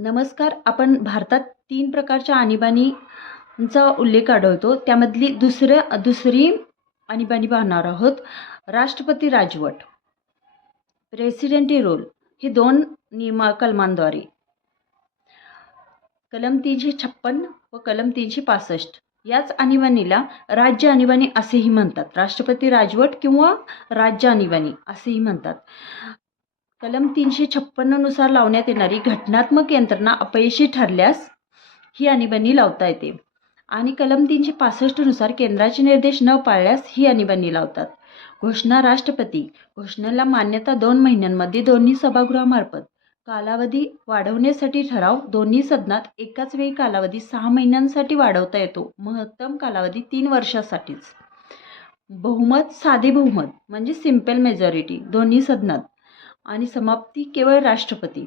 नमस्कार. आपण भारतात 3 प्रकारच्या आणीबाणींचा उल्लेख आढळतो. त्यामधली दुसरी आणीबाणी पाहणार आहोत. राष्ट्रपती राजवट, प्रेसिडेंटी रूल हे 2 कलमांद्वारे. कलम 356 व कलम 365 याच आणीबाणीला राज्य आणीबाणी असेही म्हणतात. राष्ट्रपती राजवट किंवा राज्य आणीबाणी असेही म्हणतात. कलम 356 नुसार लावण्यात येणारी घटनात्मक यंत्रणा अपयशी ठरल्यास ही आणीबाणी लावता येते आणि कलम 365 नुसार केंद्राचे निर्देश न पाळल्यास ही आणीबाणी लावतात. घोषणा राष्ट्रपती. घोषणेला मान्यता 2 महिन्यांमध्ये दोन्ही सभागृहामार्फत. कालावधी वाढवण्यासाठी ठराव. दोन्ही सदनात एकाच वेळी कालावधी 6 महिन्यांसाठी वाढवता येतो. महत्तम कालावधी 3 वर्षासाठीच. बहुमत. साधे बहुमत म्हणजे सिंपल मेजॉरिटी दोन्ही सदनात आणि समाप्ती केवळ राष्ट्रपती.